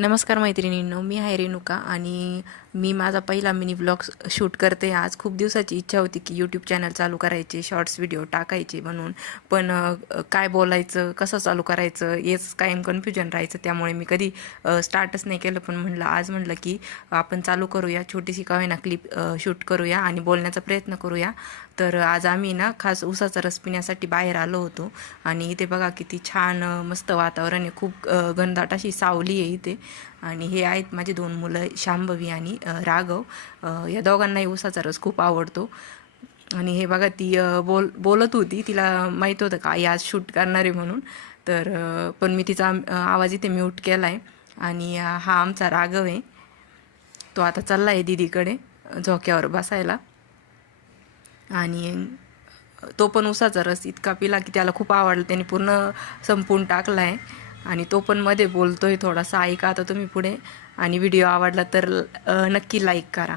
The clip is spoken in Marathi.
नमस्कार मैत्रिणींनो, मी आहे रेणुका आणि मी माझा पहिला मिनी ब्लॉग शूट करते आज. खूप दिवसाची इच्छा होती की यूट्यूब चॅनल चालू करायचे, शॉर्ट्स व्हिडिओ टाकायचे म्हणून. पण काय बोलायचं, कसं चालू करायचं हेच कायम कन्फ्युजन राहायचं. त्यामुळे मी कधी स्टार्टच नाही केलं. पण आज म्हटलं की आपण चालू करूया, छोटीशी का होईना क्लिप शूट करूया आणि बोलण्याचा प्रयत्न करूया. तर आज आम्ही ना खास ऊसाचा रस पिण्यासाठी बाहेर आलो होतो आणि इथे बघा किती छान मस्त वातावरण आहे. खूप घनदाट अशी सावली आहे इथे. आणि हे आहेत माझे 2 मुलं, शांभवी आणि राघव. या दोघांनाही ऊसाचा रस खूप आवडतो. आणि हे बघा ती बोलत होती, तिला माहीत होतं का आई आज शूट करणार आहे म्हणून. तर पण मी तिचा आवाज इथे म्यूट केला आहे. आणि हा आमचा राघव आहे, तो आता चालला आहे दीदीकडे झोक्यावर बसायला. आणि तो पण ऊसाचा रस इतका पिला की त्याला खूप आवडला, त्याने पूर्ण संपवून टाकला आहे. आणि तो पण मध्ये बोलतोय थोडासा, ऐका आता तुम्ही पुढे. आणि व्हिडिओ आवडला तर नक्की लाईक करा.